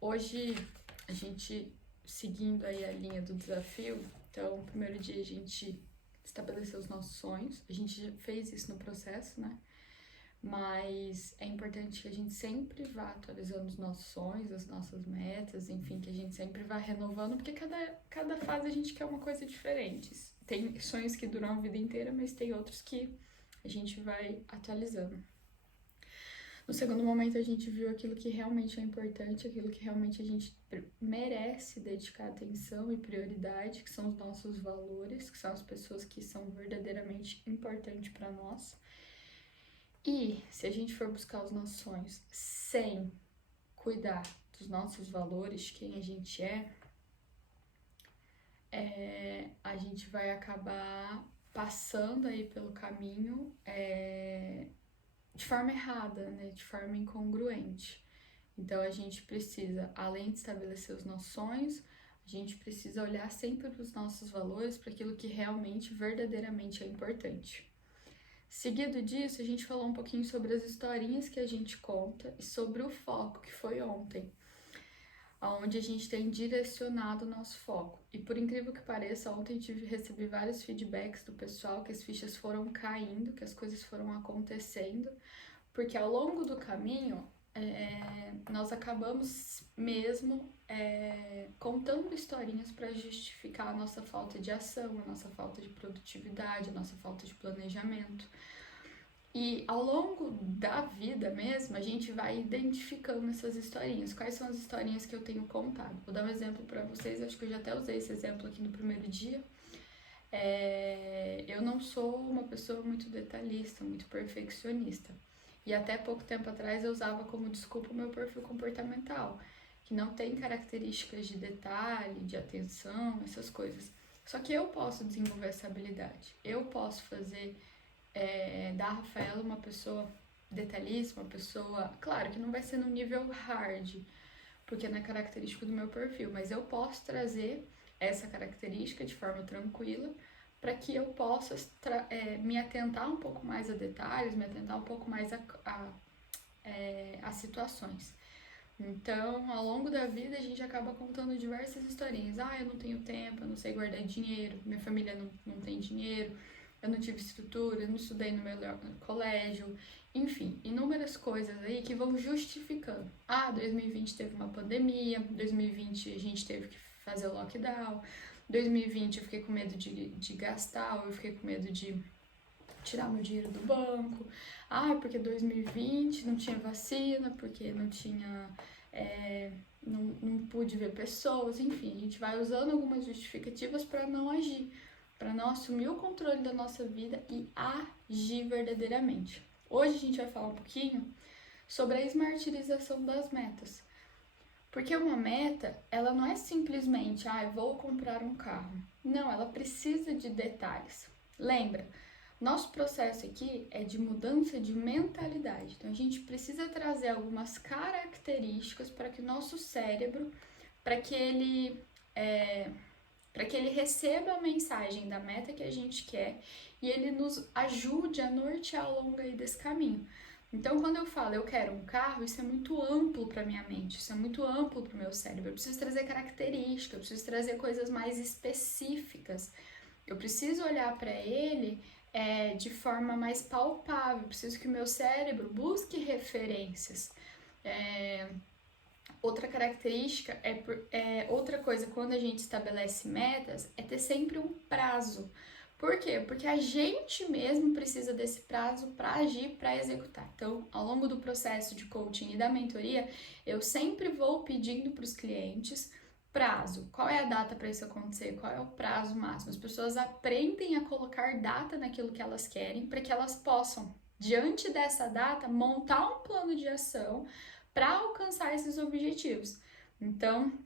Hoje, a gente, seguindo aí a linha do desafio, então, no primeiro dia a gente estabeleceu os nossos sonhos, a gente já fez isso no processo, né? Mas é importante que a gente sempre vá atualizando os nossos sonhos, as nossas metas, enfim, que a gente sempre vá renovando, porque cada fase a gente quer uma coisa diferente. Tem sonhos que duram a vida inteira, mas tem outros que a gente vai atualizando. No segundo momento, a gente viu aquilo que realmente é importante, aquilo que realmente a gente merece dedicar atenção e prioridade, que são os nossos valores, que são as pessoas que são verdadeiramente importantes para nós. E se a gente for buscar os nossos sonhos sem cuidar dos nossos valores, quem a gente a gente vai acabar passando aí pelo caminho de forma errada, né? De forma incongruente. Então a gente precisa, além de estabelecer os nossos sonhos, a gente precisa olhar sempre para os nossos valores, para aquilo que realmente, verdadeiramente é importante. Seguido disso, a gente falou um pouquinho sobre as historinhas que a gente conta e sobre o foco que foi ontem, onde a gente tem direcionado o nosso foco. E por incrível que pareça, ontem recebi vários feedbacks do pessoal que as fichas foram caindo, que as coisas foram acontecendo, porque ao longo do caminho nós acabamos mesmo contando historinhas para justificar a nossa falta de ação, a nossa falta de produtividade, a nossa falta de planejamento. E ao longo da vida mesmo, a gente vai identificando essas historinhas. Quais são as historinhas que eu tenho contado? Vou dar um exemplo para vocês, acho que eu já até usei esse exemplo aqui no primeiro dia. Eu não sou uma pessoa muito detalhista, muito perfeccionista. E até pouco tempo atrás eu usava como desculpa o meu perfil comportamental, que não tem características de detalhe, de atenção, essas coisas. Só que eu posso desenvolver essa habilidade. Eu posso fazer da Rafaela uma pessoa detalhista, uma pessoa... Claro que não vai ser no nível hard, porque não é característico do meu perfil, mas eu posso trazer essa característica de forma tranquila para que eu possa me atentar um pouco mais a detalhes, me atentar um pouco mais a situações. Então, ao longo da vida, a gente acaba contando diversas historinhas. Eu não tenho tempo, eu não sei guardar dinheiro, minha família não tem dinheiro, eu não tive estrutura, eu não estudei no melhor colégio, enfim, inúmeras coisas aí que vão justificando. 2020 teve uma pandemia, 2020 a gente teve que fazer o lockdown, 2020 eu fiquei com medo de gastar, eu fiquei com medo de tirar meu dinheiro do banco, porque 2020 não tinha vacina, porque não tinha... não pude ver pessoas, enfim, a gente vai usando algumas justificativas para não agir, para não assumir o controle da nossa vida e agir verdadeiramente. Hoje a gente vai falar um pouquinho sobre a esmartirização das metas. Porque uma meta, ela não é simplesmente, vou comprar um carro. Não, ela precisa de detalhes. Lembra, nosso processo aqui é de mudança de mentalidade. Então a gente precisa trazer algumas características para que o nosso cérebro, para que ele receba a mensagem da meta que a gente quer e ele nos ajude a nortear ao longo aí desse caminho. Então, quando eu falo eu quero um carro, isso é muito amplo para minha mente, isso é muito amplo para o meu cérebro. Eu preciso trazer características, eu preciso trazer coisas mais específicas. Eu preciso olhar para ele de forma mais palpável, eu preciso que o meu cérebro busque referências. Outra característica outra coisa, quando a gente estabelece metas, é ter sempre um prazo. Por quê? Porque a gente mesmo precisa desse prazo para agir, para executar. Então, ao longo do processo de coaching e da mentoria, eu sempre vou pedindo para os clientes prazo. Qual é a data para isso acontecer? Qual é o prazo máximo? As pessoas aprendem a colocar data naquilo que elas querem para que elas possam, diante dessa data, montar um plano de ação para alcançar esses objetivos. Então,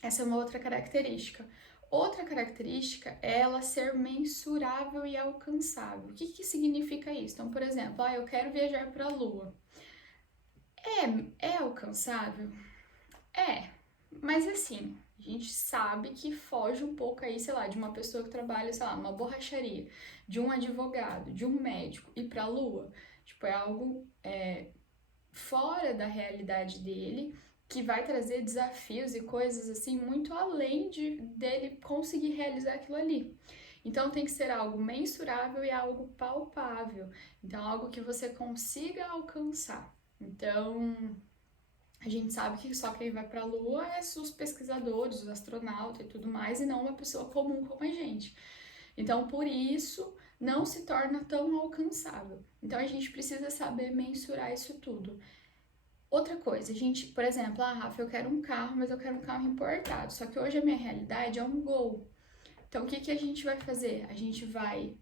essa é uma outra característica. Outra característica é ela ser mensurável e alcançável. O que significa isso? Então, por exemplo, eu quero viajar para a Lua. É alcançável? Mas assim, a gente sabe que foge um pouco aí, sei lá, de uma pessoa que trabalha, sei lá, numa borracharia, de um advogado, de um médico, ir para a Lua. Tipo, é algo fora da realidade dele, que vai trazer desafios e coisas assim muito além dele conseguir realizar aquilo ali. Então tem que ser algo mensurável e algo palpável. Então algo que você consiga alcançar. Então a gente sabe que só quem vai para a Lua é os pesquisadores, os astronautas e tudo mais, e não uma pessoa comum como a gente. Então, por isso, não se torna tão alcançável. Então, a gente precisa saber mensurar isso tudo. Outra coisa, a gente, por exemplo, Rafa, eu quero um carro, mas eu quero um carro importado. Só que hoje a minha realidade é um Gol. Então, o que a gente vai fazer? A gente vai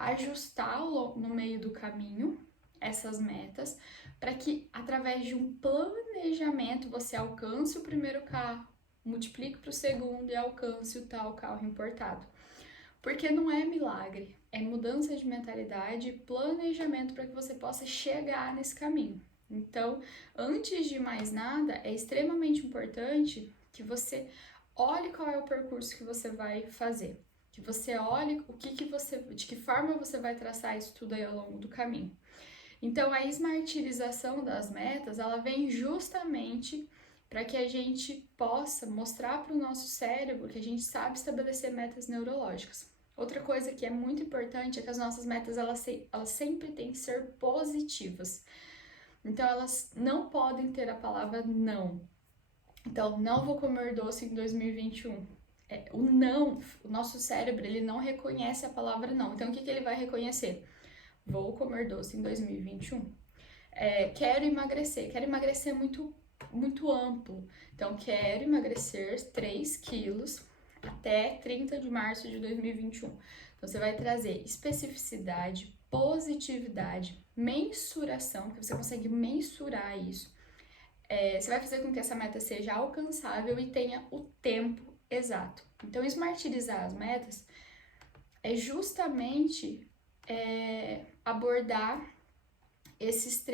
ajustar no meio do caminho essas metas para que, através de um planejamento, você alcance o primeiro carro, multiplique para o segundo e alcance o tal carro importado. Porque não é milagre, é mudança de mentalidade e planejamento para que você possa chegar nesse caminho. Então, antes de mais nada, é extremamente importante que você olhe qual é o percurso que você vai fazer, que você olhe de que forma você vai traçar isso tudo aí ao longo do caminho. Então, a smartização das metas, ela vem justamente para que a gente possa mostrar para o nosso cérebro que a gente sabe estabelecer metas neurológicas. Outra coisa que é muito importante é que as nossas metas, elas sempre têm que ser positivas. Então, elas não podem ter a palavra não. Então, não vou comer doce em 2021. O não, o nosso cérebro, ele não reconhece a palavra não. Então, o que ele vai reconhecer? Vou comer doce em 2021. Quero emagrecer. Quero emagrecer muito, muito amplo. Então, quero emagrecer 3 quilos até 30 de março de 2021. Então, você vai trazer especificidade, positividade, mensuração, que você consegue mensurar isso. Você vai fazer com que essa meta seja alcançável e tenha o tempo exato. Então, smartizar as metas é justamente abordar esses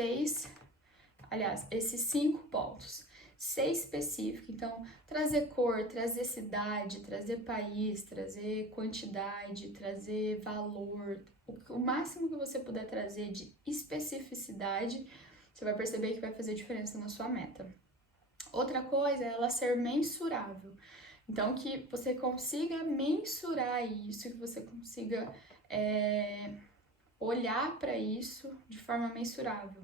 5 pontos. Ser específico, então trazer cor, trazer cidade, trazer país, trazer quantidade, trazer valor, o máximo que você puder trazer de especificidade, você vai perceber que vai fazer diferença na sua meta. Outra coisa é ela ser mensurável. Então, que você consiga mensurar isso, que você consiga olhar para isso de forma mensurável.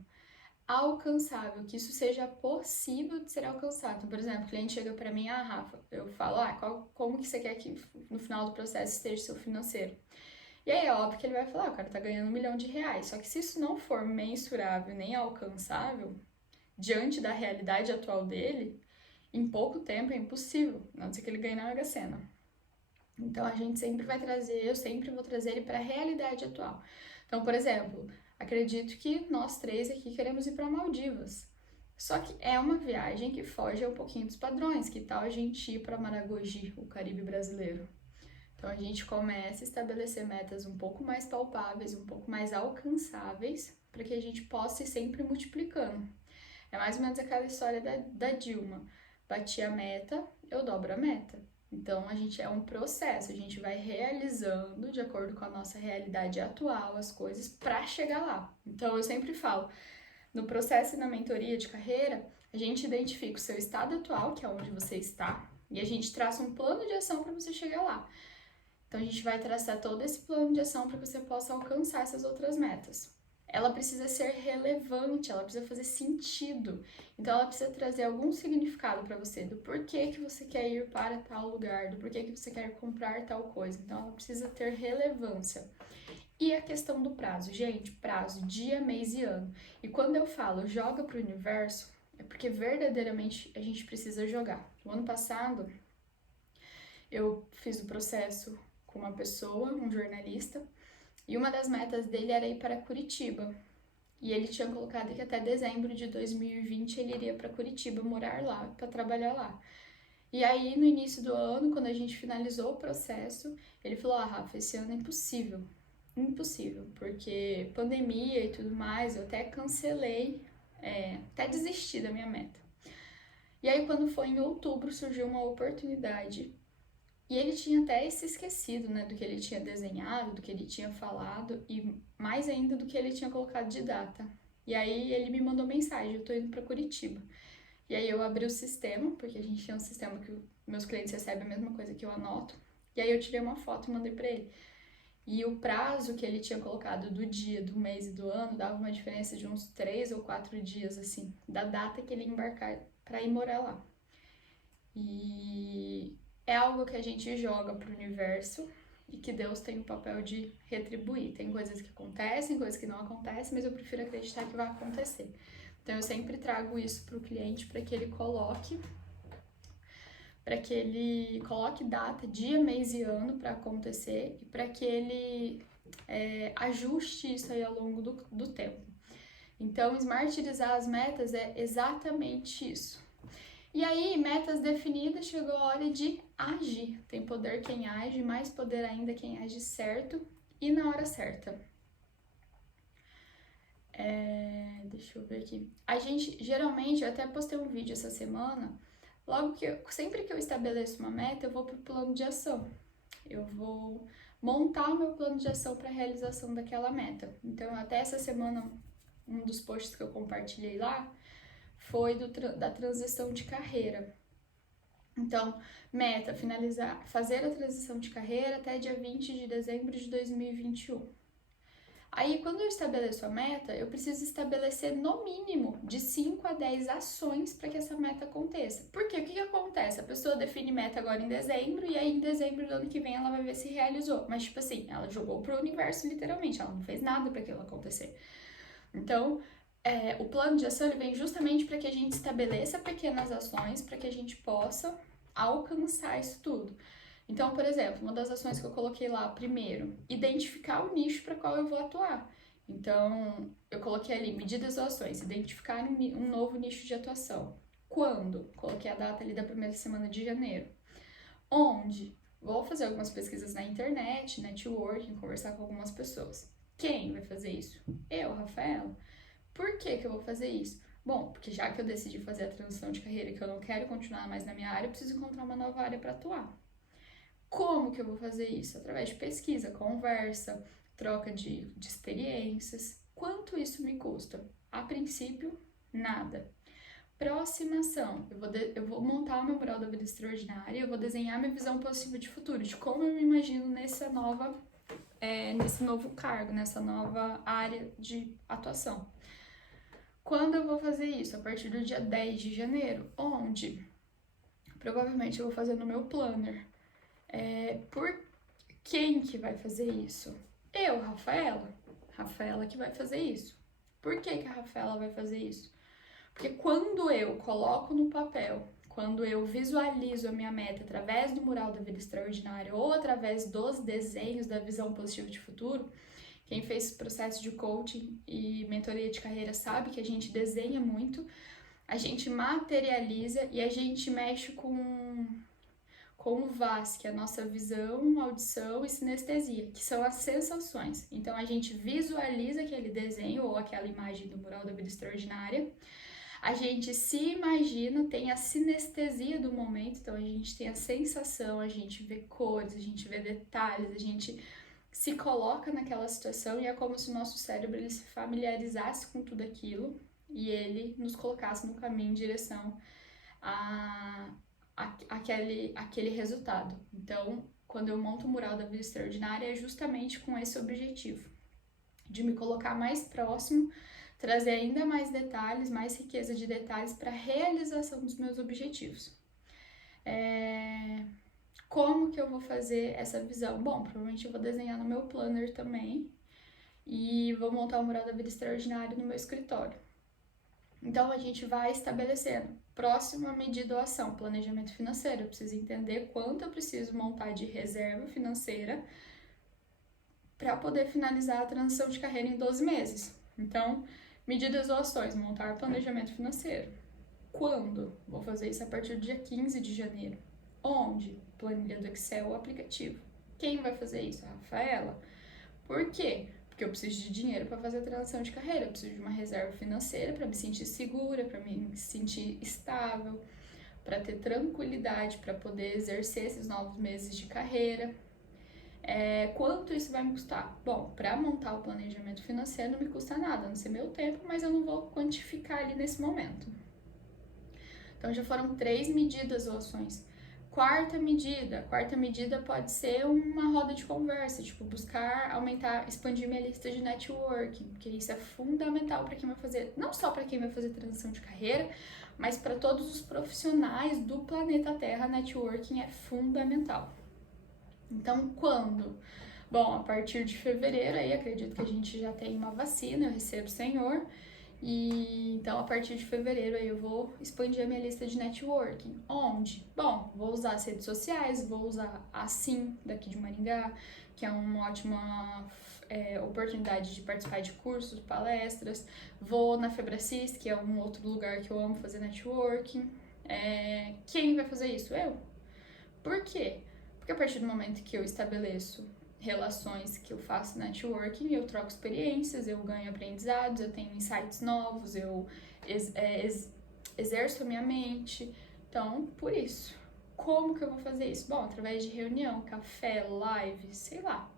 Alcançável, que isso seja possível de ser alcançado. Então, por exemplo, o cliente chega para mim, Rafa, eu falo, como que você quer que no final do processo esteja seu financeiro? E aí é óbvio que ele vai falar, o cara tá ganhando R$1 milhão. Só que se isso não for mensurável nem alcançável, diante da realidade atual dele, em pouco tempo é impossível, a não ser que ele ganhe na Mega Sena. Então a gente sempre vai trazer, eu sempre vou trazer ele para a realidade atual. Então, por exemplo, acredito que nós 3 aqui queremos ir para Maldivas. Só que é uma viagem que foge um pouquinho dos padrões. Que tal a gente ir para Maragogi, o Caribe brasileiro? Então a gente começa a estabelecer metas um pouco mais palpáveis, um pouco mais alcançáveis, para que a gente possa ir sempre multiplicando. É mais ou menos aquela história da Dilma. Bati a meta, eu dobro a meta. Então, é um processo, a gente vai realizando de acordo com a nossa realidade atual as coisas para chegar lá. Então, eu sempre falo, no processo e na mentoria de carreira, a gente identifica o seu estado atual, que é onde você está, e a gente traça um plano de ação para você chegar lá. Então, a gente vai traçar todo esse plano de ação para que você possa alcançar essas outras metas. Ela precisa ser relevante, ela precisa fazer sentido. Então, ela precisa trazer algum significado para você, do porquê que você quer ir para tal lugar, do porquê que você quer comprar tal coisa. Então, ela precisa ter relevância. E a questão do prazo, gente, prazo, dia, mês e ano. E quando eu falo joga para o universo, é porque verdadeiramente a gente precisa jogar. No ano passado, eu fiz o processo com uma pessoa, um jornalista, e uma das metas dele era ir para Curitiba. E ele tinha colocado que até dezembro de 2020 ele iria para Curitiba morar lá, para trabalhar lá. E aí, no início do ano, quando a gente finalizou o processo, ele falou: Rafa, esse ano é impossível. Impossível, porque pandemia e tudo mais, eu até cancelei, até desisti da minha meta. E aí, quando foi em outubro, surgiu uma oportunidade. E ele tinha até se esquecido, né, do que ele tinha desenhado, do que ele tinha falado e mais ainda do que ele tinha colocado de data. E aí ele me mandou mensagem, eu tô indo para Curitiba. E aí eu abri o sistema, porque a gente tinha um sistema que meus clientes recebem a mesma coisa que eu anoto. E aí eu tirei uma foto e mandei pra ele. E o prazo que ele tinha colocado do dia, do mês e do ano dava uma diferença de uns 3 ou 4 dias, assim, da data que ele ia embarcar pra ir morar lá. E é algo que a gente joga pro universo e que Deus tem o papel de retribuir. Tem coisas que acontecem, coisas que não acontecem, mas eu prefiro acreditar que vai acontecer. Então eu sempre trago isso pro cliente para que ele coloque data, dia, mês e ano para acontecer e para que ele ajuste isso aí ao longo do tempo. Então, smartizar as metas é exatamente isso. E aí, metas definidas, chegou a hora de agir. Tem poder quem age, mais poder ainda quem age certo e na hora certa. Deixa eu ver aqui. A gente, geralmente, eu até postei um vídeo essa semana, sempre que eu estabeleço uma meta, eu vou pro plano de ação. Eu vou montar o meu plano de ação para a realização daquela meta. Então, até essa semana, um dos posts que eu compartilhei lá foi da transição de carreira. Então, meta, fazer a transição de carreira até dia 20 de dezembro de 2021. Aí, quando eu estabeleço a meta, eu preciso estabelecer no mínimo de 5 a 10 ações para que essa meta aconteça. Porque o que acontece? A pessoa define meta agora em dezembro e aí em dezembro do ano que vem ela vai ver se realizou. Mas, tipo assim, ela jogou pro universo literalmente, ela não fez nada para aquilo acontecer. Então, o plano de ação ele vem justamente para que a gente estabeleça pequenas ações para que a gente possa alcançar isso tudo. Então, por exemplo, uma das ações que eu coloquei lá, primeiro, identificar o nicho para qual eu vou atuar. Então, eu coloquei ali medidas ou ações, identificar um novo nicho de atuação. Quando? Coloquei a data ali da primeira semana de janeiro. Onde? Vou fazer algumas pesquisas na internet, networking, conversar com algumas pessoas. Quem vai fazer isso? Eu, Rafaela. Por que eu vou fazer isso? Bom, porque já que eu decidi fazer a transição de carreira, que eu não quero continuar mais na minha área, eu preciso encontrar uma nova área para atuar. Como que eu vou fazer isso? Através de pesquisa, conversa, troca de experiências. Quanto isso me custa? A princípio, nada. Próxima ação, eu vou montar o meu mural da vida extraordinária, eu vou desenhar minha visão possível de futuro, de como eu me imagino nesse novo cargo, nessa nova área de atuação. Quando eu vou fazer isso? A partir do dia 10 de janeiro, onde? Provavelmente eu vou fazer no meu planner. Por quem que vai fazer isso? Eu, Rafaela. Rafaela que vai fazer isso. Por que a Rafaela vai fazer isso? Porque quando eu coloco no papel, quando eu visualizo a minha meta através do mural da vida extraordinária ou através dos desenhos da visão positiva de futuro, quem fez processo de coaching e mentoria de carreira sabe que a gente desenha muito, a gente materializa e a gente mexe com o VAS, que é a nossa visão, audição e sinestesia, que são as sensações. Então a gente visualiza aquele desenho ou aquela imagem do mural da vida extraordinária, a gente se imagina, tem a sinestesia do momento, então a gente tem a sensação, a gente vê cores, a gente vê detalhes, a gente se coloca naquela situação e é como se o nosso cérebro ele se familiarizasse com tudo aquilo e ele nos colocasse no caminho em direção aquele resultado. Então, quando eu monto o mural da vida extraordinária, é justamente com esse objetivo, de me colocar mais próximo, trazer ainda mais detalhes, mais riqueza de detalhes para a realização dos meus objetivos. Como que eu vou fazer essa visão? Bom, provavelmente eu vou desenhar no meu planner também e vou montar o mural da vida extraordinária no meu escritório. Então, a gente vai estabelecendo. Próxima medida ou ação, planejamento financeiro. Eu preciso entender quanto eu preciso montar de reserva financeira para poder finalizar a transição de carreira em 12 meses. Então, medidas ou ações, montar planejamento financeiro. Quando? Vou fazer isso a partir do dia 15 de janeiro. Onde? Planilha do Excel ou aplicativo. Quem vai fazer isso? A Rafaela. Por quê? Porque eu preciso de dinheiro para fazer a transição de carreira, eu preciso de uma reserva financeira para me sentir segura, para me sentir estável, para ter tranquilidade, para poder exercer esses novos meses de carreira. Quanto isso vai me custar? Bom, para montar o planejamento financeiro não me custa nada, a não ser meu tempo, mas eu não vou quantificar ali nesse momento. Então já foram 3 medidas ou ações. Quarta medida pode ser uma roda de conversa, tipo, buscar aumentar, expandir minha lista de networking, porque isso é fundamental para quem vai fazer, não só para quem vai fazer transição de carreira, mas para todos os profissionais do planeta Terra, networking é fundamental. Então, quando? Bom, a partir de fevereiro, aí acredito que a gente já tem uma vacina, eu recebo o Senhor, e então a partir de fevereiro aí eu vou expandir a minha lista de networking. Onde? Bom, vou usar as redes sociais, vou usar a Sim daqui de Maringá, que é uma ótima oportunidade de participar de cursos, palestras. Vou na Febracis, que é um outro lugar que eu amo fazer networking. Quem vai fazer isso? Eu. Por quê? Porque a partir do momento que eu estabeleço relações, que eu faço networking, eu troco experiências, eu ganho aprendizados, eu tenho insights novos, eu exerço a minha mente. Então, por isso. Como que eu vou fazer isso? Bom, através de reunião, café, live, sei lá.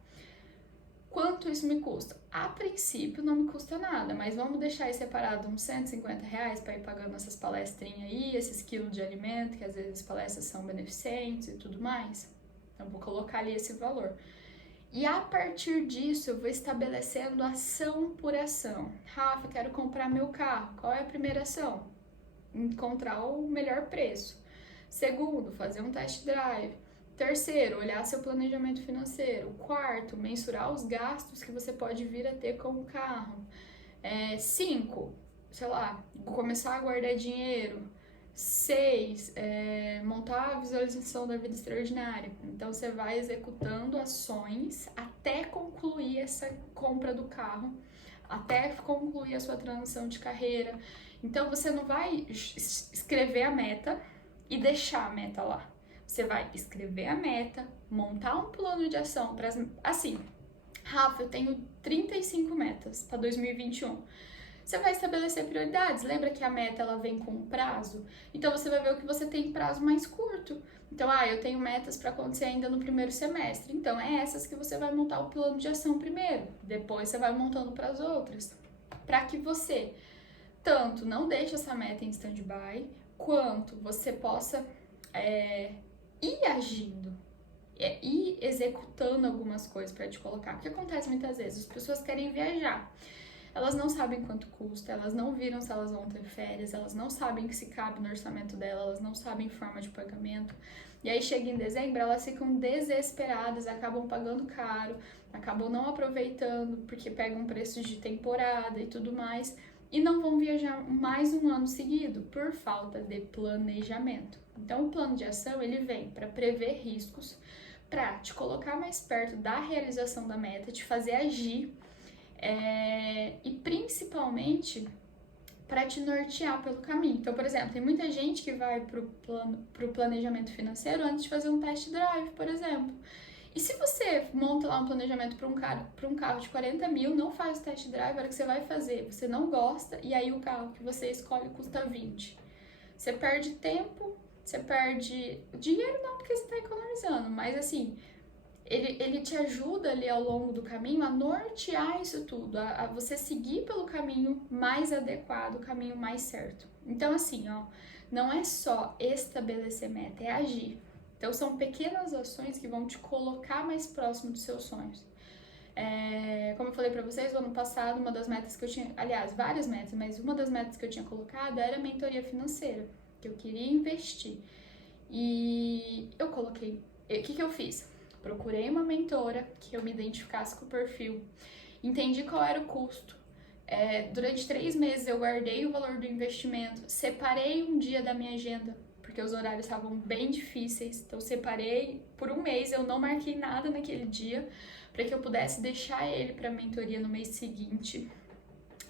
Quanto isso me custa? A princípio não me custa nada, mas vamos deixar aí separado uns R$150 para ir pagando essas palestrinhas aí, esses quilos de alimento, que às vezes as palestras são beneficentes e tudo mais. Então, vou colocar ali esse valor. E a partir disso, eu vou estabelecendo ação por ação. Rafa, quero comprar meu carro. Qual é a primeira ação? Encontrar o melhor preço. Segundo, fazer um test drive. Terceiro, olhar seu planejamento financeiro. Quarto, mensurar os gastos que você pode vir a ter com o carro. 5, sei lá, começar a guardar dinheiro. 6, montar a visualização da vida extraordinária. Então, você vai executando ações até concluir essa compra do carro, até concluir a sua transição de carreira. Então, você não vai escrever a meta e deixar a meta lá. Você vai escrever a meta, montar um plano de ação para assim, Rafa, eu tenho 35 metas para 2021. Você vai estabelecer prioridades. Lembra que a meta ela vem com um prazo? Então você vai ver o que você tem prazo mais curto. Então, eu tenho metas para acontecer ainda no primeiro semestre. Então, é essas que você vai montar o plano de ação primeiro. Depois você vai montando para as outras. Para que você tanto não deixe essa meta em stand-by, quanto você possa ir agindo. Ir executando algumas coisas para te colocar. O que acontece muitas vezes? As pessoas querem viajar. Elas não sabem quanto custa, elas não viram se elas vão ter férias, elas não sabem se cabe no orçamento dela, elas não sabem forma de pagamento. E aí chega em dezembro, elas ficam desesperadas, acabam pagando caro, acabam não aproveitando porque pegam preços de temporada e tudo mais, e não vão viajar mais um ano seguido por falta de planejamento. Então o plano de ação ele vem para prever riscos, para te colocar mais perto da realização da meta, te fazer agir, e principalmente para te nortear pelo caminho. Então, por exemplo, tem muita gente que vai pro planejamento financeiro antes de fazer um test drive, por exemplo. E se você monta lá um planejamento para um carro de 40 mil, não faz o test drive, a hora que você vai fazer, você não gosta, e aí o carro que você escolhe custa 20. Você perde tempo, você perde dinheiro não, porque você está economizando, mas assim, ele te ajuda ali ao longo do caminho a nortear isso tudo, a você seguir pelo caminho mais adequado, o caminho mais certo. Então, assim, não é só estabelecer meta, é agir. Então, são pequenas ações que vão te colocar mais próximo dos seus sonhos. Como eu falei pra vocês, no ano passado, uma das metas que eu tinha, aliás, várias metas, mas uma das metas que eu tinha colocado era a mentoria financeira, que eu queria investir. E eu coloquei, o que eu fiz? Procurei uma mentora que eu me identificasse com o perfil, entendi qual era o custo. Durante 3 meses eu guardei o valor do investimento, separei um dia da minha agenda, porque os horários estavam bem difíceis, então separei por um mês, eu não marquei nada naquele dia, para que eu pudesse deixar ele para a mentoria no mês seguinte.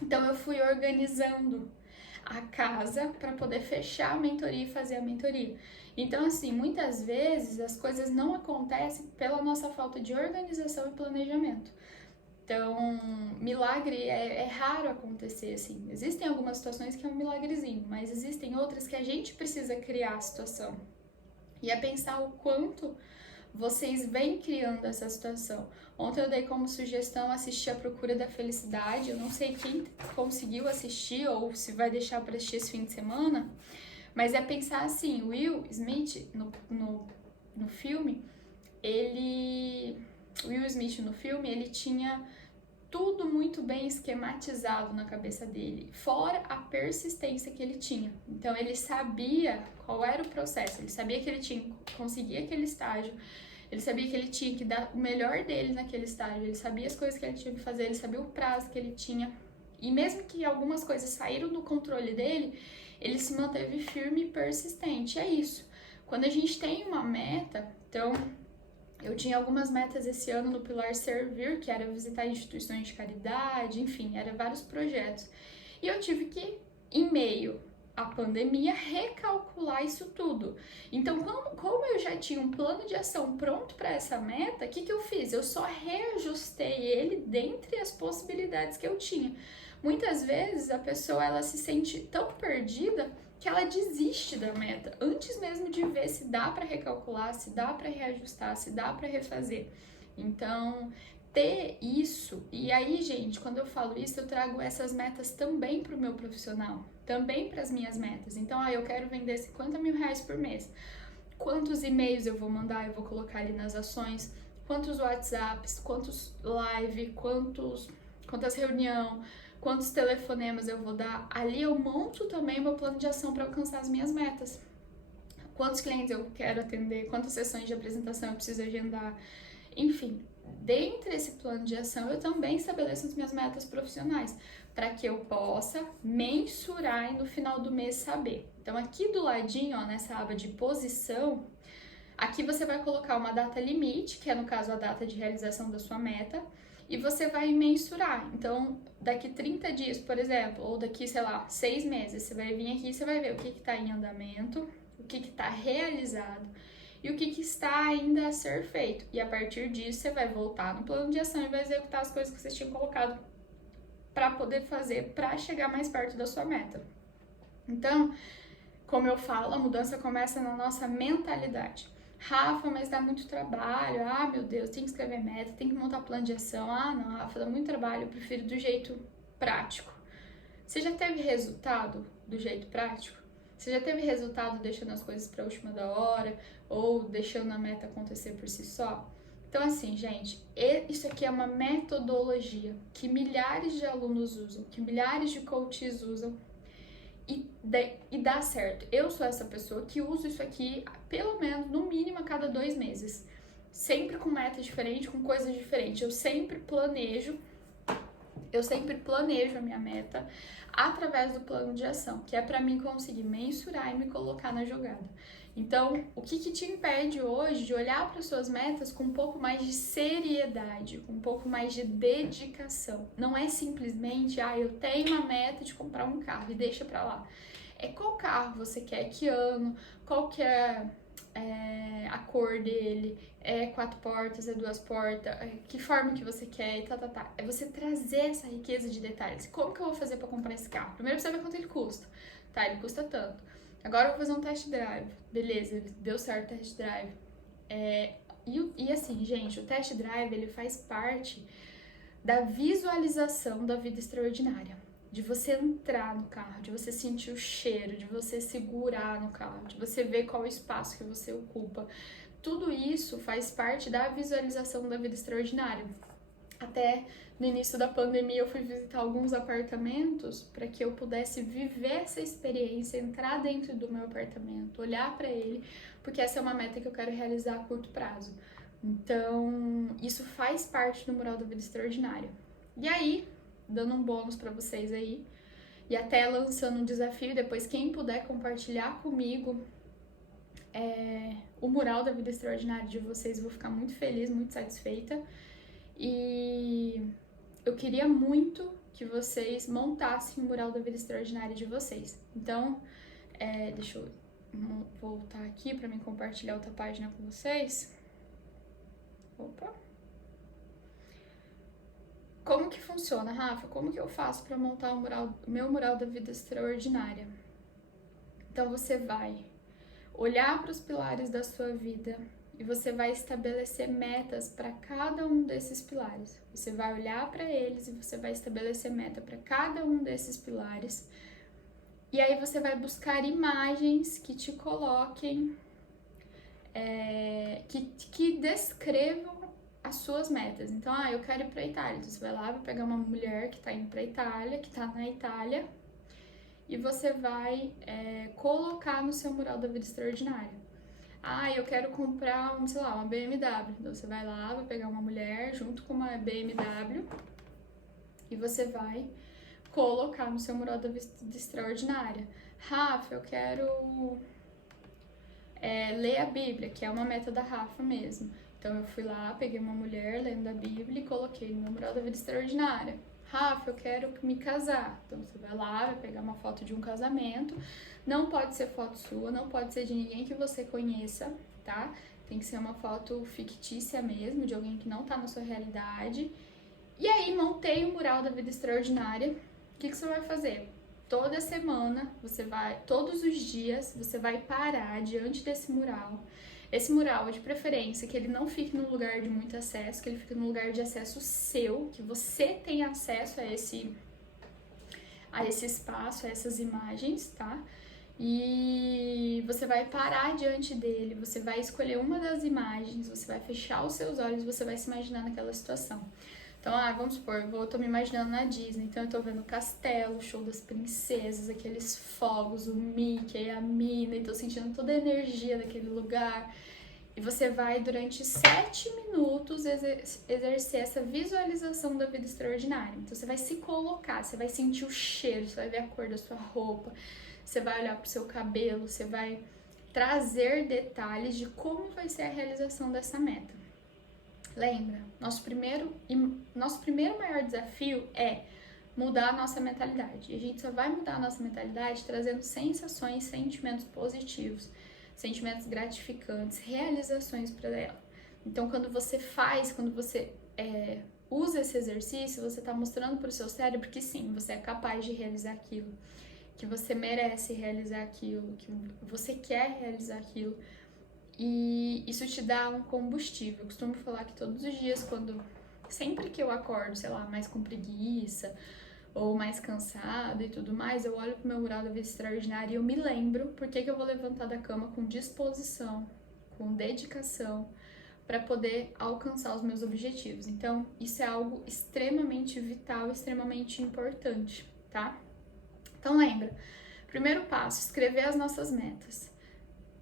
Então eu fui organizando a casa para poder fechar a mentoria e fazer a mentoria. Então, assim, muitas vezes as coisas não acontecem pela nossa falta de organização e planejamento. Então, milagre é raro acontecer, assim. Existem algumas situações que é um milagrezinho, mas existem outras que a gente precisa criar a situação. E é pensar o quanto vocês vêm criando essa situação. Ontem eu dei como sugestão assistir A Procura da Felicidade. Eu não sei quem conseguiu assistir ou se vai deixar para assistir esse fim de semana, Mas é pensar assim, o Will Smith no filme, o Will Smith no filme, ele tinha tudo muito bem esquematizado na cabeça dele, fora a persistência que ele tinha. Então ele sabia qual era o processo, ele sabia que ele tinha que conseguir aquele estágio, ele sabia que ele tinha que dar o melhor dele naquele estágio, ele sabia as coisas que ele tinha que fazer, ele sabia o prazo que ele tinha. E mesmo que algumas coisas saíram do controle dele, ele se manteve firme e persistente. É isso. Quando a gente tem uma meta, então eu tinha algumas metas esse ano no Pilar Servir, que era visitar instituições de caridade, enfim, eram vários projetos. E eu tive que, em meio à pandemia, recalcular isso tudo. Então, como eu já tinha um plano de ação pronto para essa meta, o que eu fiz? Eu só reajustei ele dentre as possibilidades que eu tinha. Muitas vezes a pessoa ela se sente tão perdida que ela desiste da meta antes mesmo de ver se dá para recalcular, se dá para reajustar, se dá para refazer. Então, ter isso, e aí, gente, quando eu falo isso, eu trago essas metas também para o meu profissional, também para as minhas metas. Então, eu quero vender 50 mil reais por mês. Quantos e-mails eu vou mandar, eu vou colocar ali nas ações, quantos WhatsApps, quantos live, quantas reuniões, quantos telefonemas eu vou dar. Ali eu monto também meu plano de ação para alcançar as minhas metas. Quantos clientes eu quero atender, quantas sessões de apresentação eu preciso agendar. Enfim, dentro desse plano de ação eu também estabeleço as minhas metas profissionais para que eu possa mensurar e no final do mês saber. Então aqui do ladinho, ó, nessa aba de posição, aqui você vai colocar uma data limite, que é no caso a data de realização da sua meta, e você vai mensurar. Então, daqui 30 dias, por exemplo, ou daqui, sei lá, 6 meses, você vai vir aqui e você vai ver o que está em andamento, o que está realizado e o que está ainda a ser feito. E a partir disso, você vai voltar no plano de ação e vai executar as coisas que você tinha colocado para poder fazer, para chegar mais perto da sua meta. Então, como eu falo, a mudança começa na nossa mentalidade. Rafa, mas dá muito trabalho. Ah, meu Deus, tem que escrever meta, tem que montar plano de ação. Ah, não, Rafa, dá muito trabalho, eu prefiro do jeito prático. Você já teve resultado do jeito prático? Você já teve resultado deixando as coisas para a última da hora ou deixando a meta acontecer por si só? Então, assim, gente, isso aqui é uma metodologia que milhares de alunos usam, que milhares de coaches usam e dá certo. Eu sou essa pessoa que uso isso aqui pelo menos, no mínimo, a cada 2 meses. Sempre com meta diferente, com coisas diferentes. Eu sempre planejo a minha meta através do plano de ação, que é para mim conseguir mensurar e me colocar na jogada. Então, o que te impede hoje de olhar para suas metas com um pouco mais de seriedade, com um pouco mais de dedicação? Não é simplesmente, eu tenho uma meta de comprar um carro e deixa para lá. É qual carro você quer, que ano, qual que é a cor dele, é 4 portas, é 2 portas, que forma que você quer e tá. É você trazer essa riqueza de detalhes. Como que eu vou fazer para comprar esse carro? Primeiro você vai ver quanto ele custa. Tá, ele custa tanto. Agora eu vou fazer um test drive. Beleza, deu certo o test drive. E assim, gente, o test drive ele faz parte da visualização da vida extraordinária. De você entrar no carro, de você sentir o cheiro, de você segurar no carro, de você ver qual é o espaço que você ocupa. Tudo isso faz parte da visualização da vida extraordinária. Até no início da pandemia eu fui visitar alguns apartamentos para que eu pudesse viver essa experiência, entrar dentro do meu apartamento, olhar para ele, porque essa é uma meta que eu quero realizar a curto prazo. Então, isso faz parte do Mural da Vida Extraordinária. E aí, dando um bônus para vocês aí, e até lançando um desafio, depois quem puder compartilhar comigo o Mural da Vida Extraordinária de vocês, eu vou ficar muito feliz, muito satisfeita. E eu queria muito que vocês montassem o Mural da Vida Extraordinária de vocês. Então, deixa eu voltar aqui para me compartilhar outra página com vocês. Opa! Como que funciona, Rafa? Como que eu faço para montar o meu mural da vida extraordinária? Então você vai olhar para os pilares da sua vida e você vai estabelecer metas para cada um desses pilares. Você vai olhar para eles e você vai estabelecer meta para cada um desses pilares E aí você vai buscar imagens que te coloquem, que descrevam as suas metas. Então, eu quero ir pra Itália. Então, você vai lá, vai pegar uma mulher que tá indo pra Itália, que tá na Itália, e você vai colocar no seu mural da vida extraordinária. Eu quero comprar, sei lá, uma BMW. Então, você vai lá, vai pegar uma mulher junto com uma BMW e você vai colocar no seu mural da vida extraordinária. Rafa, eu quero ler a Bíblia, que é uma meta da Rafa mesmo. Então eu fui lá, peguei uma mulher lendo a Bíblia e coloquei no meu mural da vida extraordinária. Rafa, eu quero me casar. Então você vai lá, vai pegar uma foto de um casamento. Não pode ser foto sua, não pode ser de ninguém que você conheça, tá? Tem que ser uma foto fictícia mesmo, de alguém que não tá na sua realidade. E aí, montei o mural da vida extraordinária. O que você vai fazer? Toda semana, todos os dias, você vai parar diante desse mural. Esse mural, de preferência, que ele não fique num lugar de muito acesso, que ele fique num lugar de acesso seu, que você tenha acesso a esse espaço, a essas imagens, tá? E você vai parar diante dele, você vai escolher uma das imagens, você vai fechar os seus olhos, você vai se imaginar naquela situação. Então, vamos supor, eu tô me imaginando na Disney, então eu tô vendo o castelo, o show das princesas, aqueles fogos, o Mickey, a Minnie, tô sentindo toda a energia daquele lugar. E você vai, durante 7 minutos, exercer essa visualização da vida extraordinária. Então, você vai se colocar, você vai sentir o cheiro, você vai ver a cor da sua roupa, você vai olhar pro seu cabelo, você vai trazer detalhes de como vai ser a realização dessa meta. Lembra, nosso primeiro maior desafio é mudar a nossa mentalidade. E a gente só vai mudar a nossa mentalidade trazendo sensações, sentimentos positivos, sentimentos gratificantes, realizações para ela. Então, quando você usa esse exercício, você está mostrando para o seu cérebro que sim, você é capaz de realizar aquilo, que você merece realizar aquilo, que você quer realizar aquilo. E isso te dá um combustível. Eu costumo falar que todos os dias, sempre que eu acordo, sei lá, mais com preguiça ou mais cansada e tudo mais, eu olho pro meu mural da vida extraordinária e eu me lembro por que eu vou levantar da cama com disposição, com dedicação, para poder alcançar os meus objetivos. Então, isso é algo extremamente vital, extremamente importante, tá? Então, lembra, primeiro passo, escrever as nossas metas.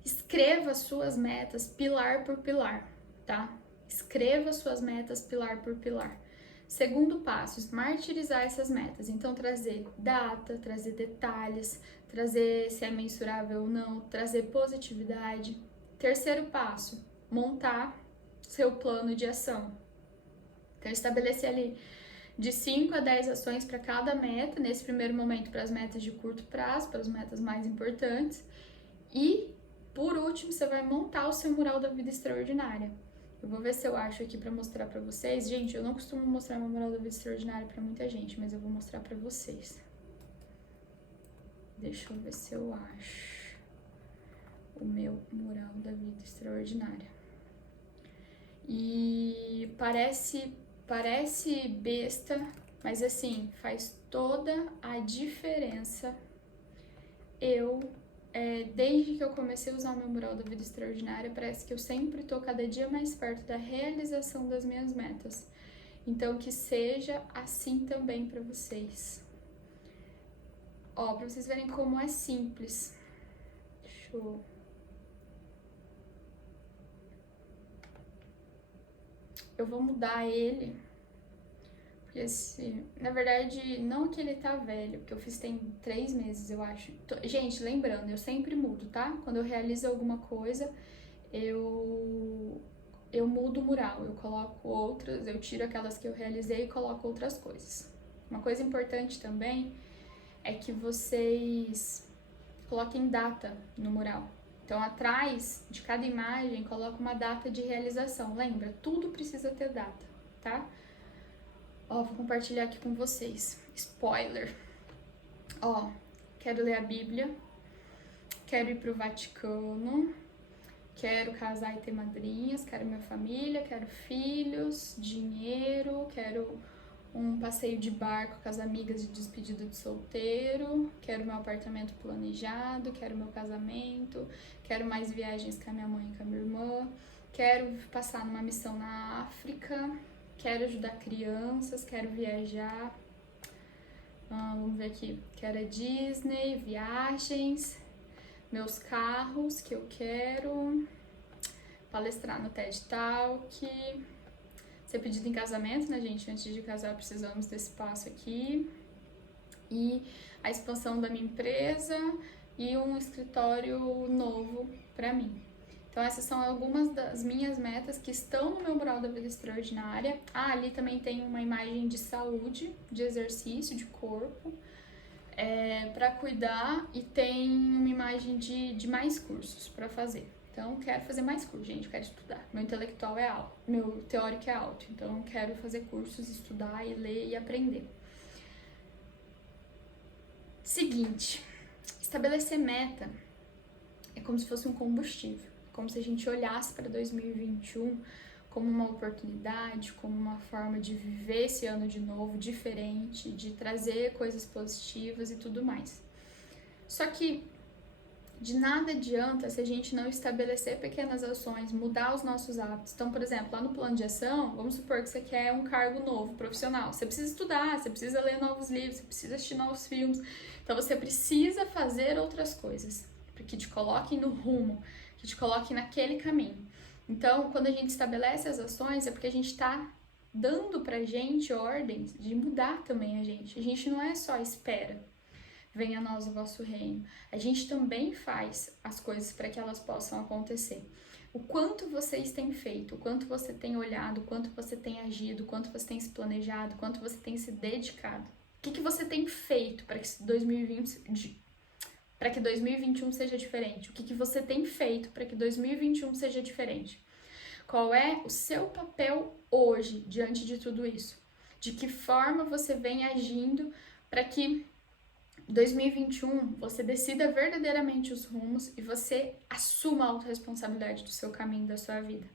Escreva suas metas pilar por pilar, tá? Escreva suas metas pilar por pilar. Segundo passo, martirizar essas metas. Então, trazer data, trazer detalhes, trazer se é mensurável ou não, trazer positividade. Terceiro passo, montar seu plano de ação. Então, estabelecer ali de 5 a 10 ações para cada meta, nesse primeiro momento para as metas de curto prazo, para as metas mais importantes. E por último, você vai montar o seu mural da vida extraordinária. Eu vou ver se eu acho aqui pra mostrar pra vocês. Gente, eu não costumo mostrar meu mural da vida extraordinária pra muita gente, mas eu vou mostrar pra vocês. Deixa eu ver se eu acho o meu mural da vida extraordinária. E parece besta, mas assim, faz toda a diferença. Desde que eu comecei a usar o meu mural da vida extraordinária, parece que eu sempre tô cada dia mais perto da realização das minhas metas. Então, que seja assim também para vocês. Ó, pra vocês verem como é simples. Eu vou mudar ele. Porque na verdade, não que ele tá velho, porque eu fiz tem 3 meses, eu acho. Gente, lembrando, eu sempre mudo, tá? Quando eu realizo alguma coisa, eu mudo o mural, eu coloco outras, eu tiro aquelas que eu realizei e coloco outras coisas. Uma coisa importante também é que vocês coloquem data no mural. Então, atrás de cada imagem, coloca uma data de realização. Lembra? Tudo precisa ter data, tá? Ó, vou compartilhar aqui com vocês. Spoiler. Ó, quero ler a Bíblia, quero ir pro Vaticano, quero casar e ter madrinhas, quero minha família, quero filhos, dinheiro, quero um passeio de barco com as amigas de despedida de solteiro, quero meu apartamento planejado, quero meu casamento, quero mais viagens com a minha mãe e com a minha irmã, quero passar numa missão na África, quero ajudar crianças, quero viajar. Vamos ver aqui, quero a Disney, viagens, meus carros que eu quero, palestrar no TED Talk, ser pedido em casamento, né, gente? Antes de casar, precisamos desse passo aqui. E a expansão da minha empresa e um escritório novo para mim. Então, essas são algumas das minhas metas que estão no meu mural da vida extraordinária. Ali também tem uma imagem de saúde, de exercício, de corpo, para cuidar, e tem uma imagem de mais cursos para fazer. Então, quero fazer mais cursos, gente, eu quero estudar. Meu intelectual é alto, meu teórico é alto, então quero fazer cursos, estudar e ler e aprender. Seguinte, estabelecer meta é como se fosse um combustível, como se a gente olhasse para 2021 como uma oportunidade, como uma forma de viver esse ano de novo, diferente, de trazer coisas positivas e tudo mais. Só que de nada adianta se a gente não estabelecer pequenas ações, mudar os nossos hábitos. Então, por exemplo, lá no plano de ação, vamos supor que você quer um cargo novo, profissional. Você precisa estudar, você precisa ler novos livros, você precisa assistir novos filmes. Então, você precisa fazer outras coisas que te coloquem no rumo, que te coloquem naquele caminho. Então, quando a gente estabelece as ações, é porque a gente está dando pra gente ordens de mudar também a gente. A gente não é só espera. Venha a nós o vosso reino. A gente também faz as coisas para que elas possam acontecer. O quanto vocês têm feito, o quanto você tem olhado, o quanto você tem agido, o quanto você tem se planejado, o quanto você tem se dedicado. O que você tem feito para que 2021 seja diferente? O que você tem feito para que 2021 seja diferente? Qual é o seu papel hoje diante de tudo isso? De que forma você vem agindo para que 2021 você decida verdadeiramente os rumos e você assuma a autorresponsabilidade do seu caminho, da sua vida.